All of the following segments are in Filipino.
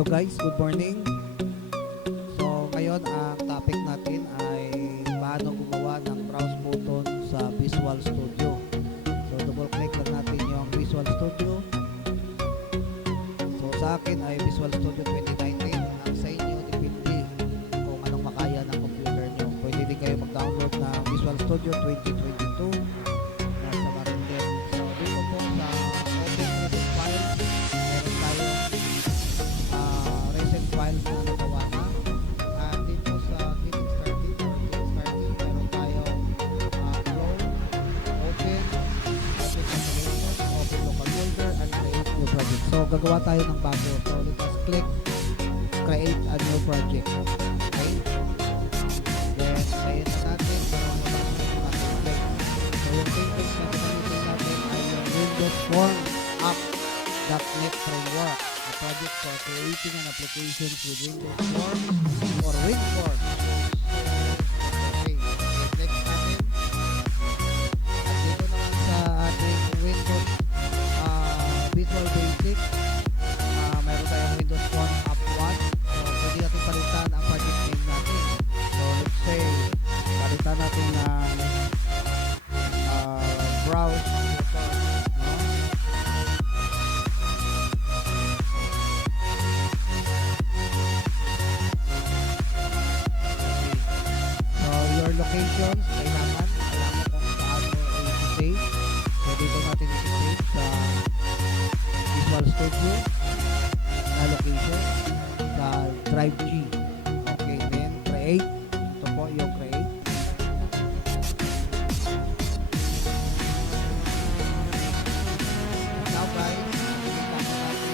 Hello guys, good morning. So ngayon ang topic natin ay paano gumawa ng browse button sa Visual Studio. So double click lang natin yung Visual Studio. So sa akin ay Visual Studio 2019. Ang sa inyo depende kung anong makaya ng computer nyo. Pwede din kayo mag-download ng Visual Studio 2022. Nasa Marindel. So dito po sa Open Recent Files, meron tayong recent files na nagawa na. Dito sa Getting Started or Get Started, meron tayong Flow, Open, Open Installation, Open Local Folder, and Create New Project. So gagawa tayo ng bago. So let us click Create a New Project. Okay? Then, sayin na natin para mabasa yung ating click. So yung syntax na gagamitin natin ay yung Windows Form App.NET Framework, a project for creating an applications with Windows Forms or WinForms. Okay, next natin. At dito naman sa ating Windows Visual Basic, mayroon tayong Windows Forms App 1. So, pwede natin palitan ang project name natin. So, let's say, palitan natin ng browse button, no? So, your locations, kailangan alam mo kung saan mo i-save. So, dito natin i-save sa Visual Studio na location sa Drive G. Okay, then create. Ito po yung create. Now guys, nakikita ko natin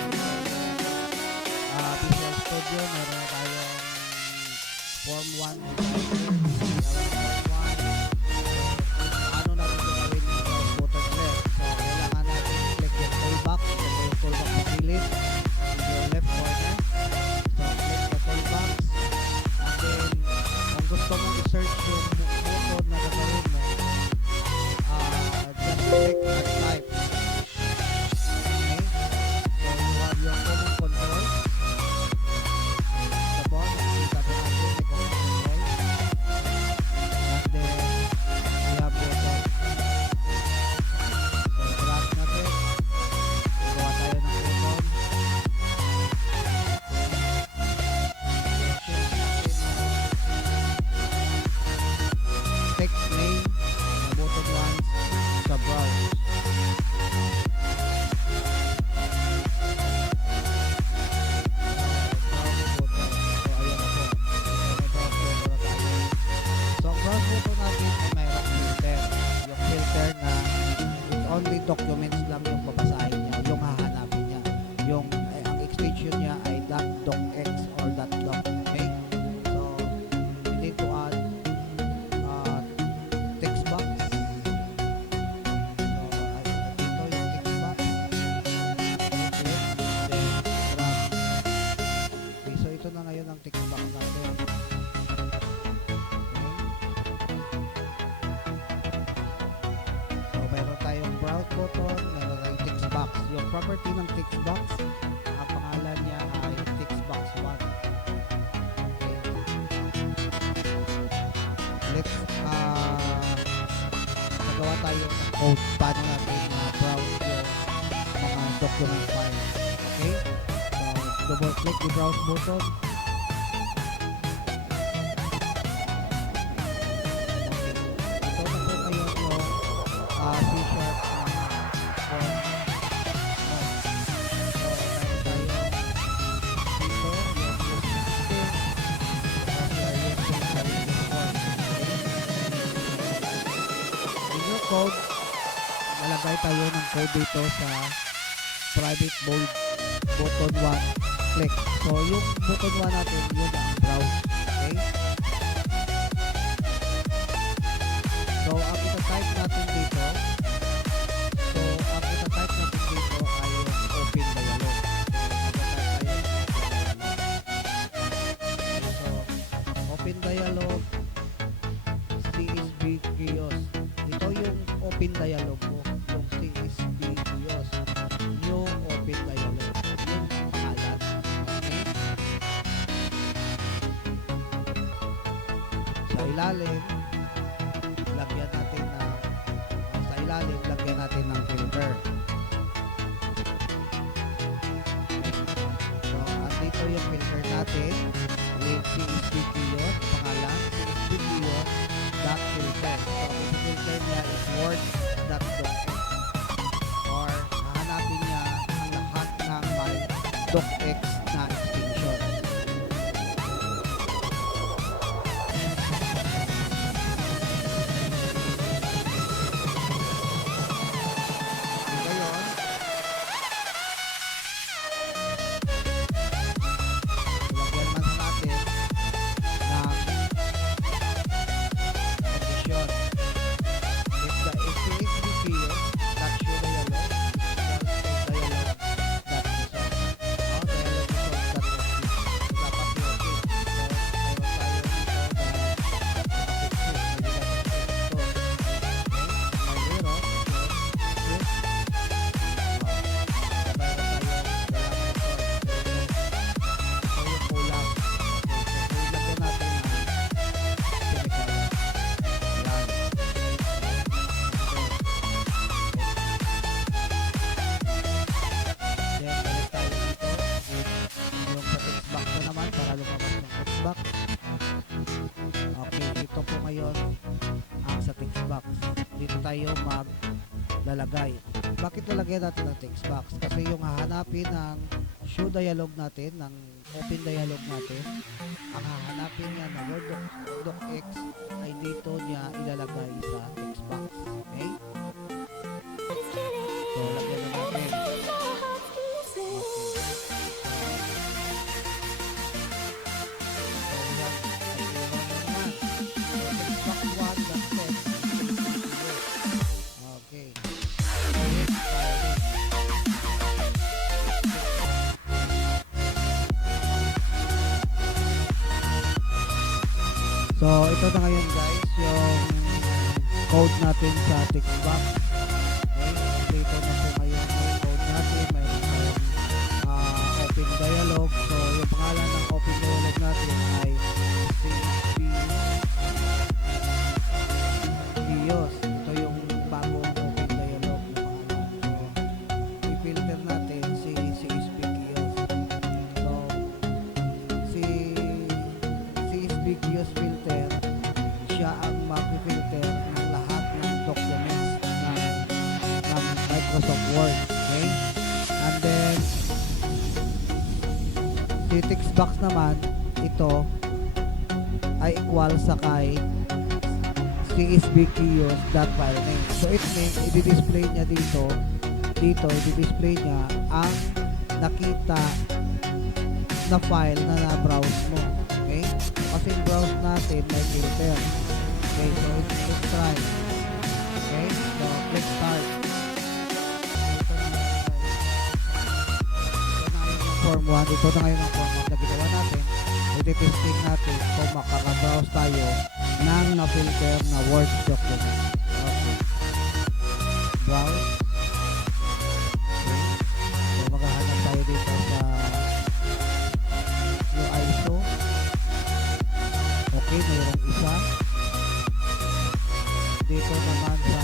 Visual Studio. Meron tayong Form 1 designer. Ano natin gagawin yung browse button ulit. So, kailangan natin click yung toolbox. Ito yung toolbox sa gilid. In your left corner. So, click the toolbox. And then, kung gusto mong i-search yung button na gagawin mo, just click and type. Okay? So, you have your common control. Tapos, nakikita po natin may common control. And then, we have button. So, drag natin. Gawa tayo ng button. Change natin yung text name na button 1 sa browse. Browse button. So, ayan na po. May browse button na tayo. So, ang browse button natin ay mayroong filter. Yung filter na it's only documents lang yung babasahin niya, yung hahanapin niya. Yung, ang extension niya ay .docx or .doc. Okay? So, we need to add text box. So, dito yung text box. Click, then drag. Okay, so ito na ngayon ang text box natin. So, meron tayong browse button, meron tayong text box. Yung property ng text box, ang pangalan niya ay text box 1. Okay. Let's magawa tayo ng code paano natin browse yung mga document files. Okay? So, double click the browse button. Okay. Ito na po ngayon yung C# na form. So, meron tayo dito yung system. Tapos yung form. In your code, nalagay tayo ng code dito sa private bold button 1 click. So yung button 1 natin, yun ang browse. Okay? So ang ita-type natin dito, ay yung open dialog. So open dialog CSV kiosk. Ito yung open dialog mo, yung CSV kiosk. Yung open dialog. Yung pangalan. Okay? ilalim, lagyan natin ng sa ilalim, lagyan natin ng filter. So, andito yung filter natin with CSBQ yun, pangalan, CSBQ dot filter. So, yung filter niya is word.docx or hahanapin niya ang lahat ng may docx na extension. Okay, ito po ngayon ang sa text box. Dito tayo maglalagay. Bakit lalagyan natin ng text box? Kasi yung hahanapin ng show dialog natin, ng open dialog natin, ang hahanapin niya ng word docx ay dito niya ilalagay sa text box. Okay? So, lagyan na natin. So, ito na ngayon guys, yung code natin sa text box. Okay, dito na po ngayon yung code natin. Mayroon tayong open dialog. So, yung pangalan ng open dialog natin ay CSBQios. Ito yung bagong open dialog na pangalan. So, i-filter natin si CSBQios. So, si CSBQios filter, siya ang mag-filter ng lahat ng documents ng Microsoft Word. Okay? And then, si text box naman, ito ay equal sa kay CSBQios.filename. So, it means, i-display niya dito, i-display niya ang nakita na file na na-browse mo. Okay? Kasi yung browse natin may filter. Okay, so let's try. Okay, so click start. Form 1, ito na ngayon ang form 1 na ginawa natin. I-testing natin kung makaka-browse tayo ng na-filter na Word document. Okay. Browse. Okay. So maghahanap tayo dito sa yung ISO. Okay, mayroong isa. Dito naman sa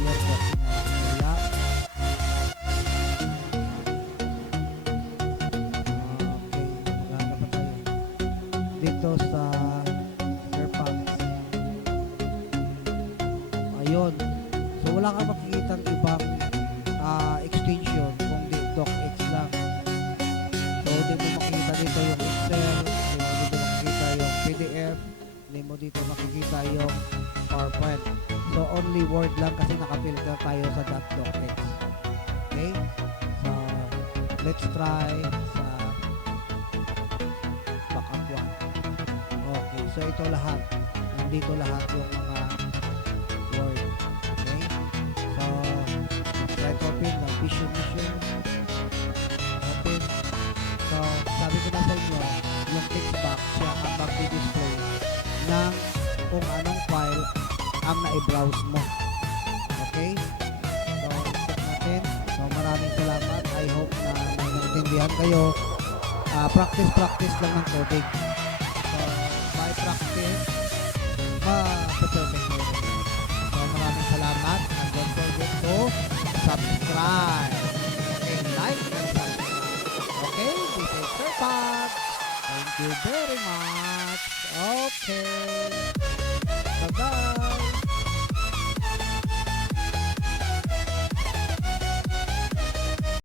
Word document. Wala. Dito sa Fairfax. Ayun. So wala kang makikita ng ibang extension kung di docx lang. So hindi mo makikita dito yung Excel, hindi mo dito makikita yung PDF, hindi mo dito makikita yung PowerPoint. So only Word lang kasi nakafilter tayo sa .docx. Okay? So let's try sa backup 1. Okay, so ito lahat. Nandito lahat yung mga Word. Okay? So, try to open the Vision. Open. So, sabi ko na sa inyo, yung text box siya ang mag-display ng kung anong file ang na-browse mo. Okay? So, check natin. So, maraming salamat. I hope na may naintindihan kayo. Practice lang ng coding. So, by practice, perfect way. So maraming salamat and don't forget to subscribe. Okay, like and subscribe. Okay, this is Sir Pag. Thank you very much. Okay. Bye-bye.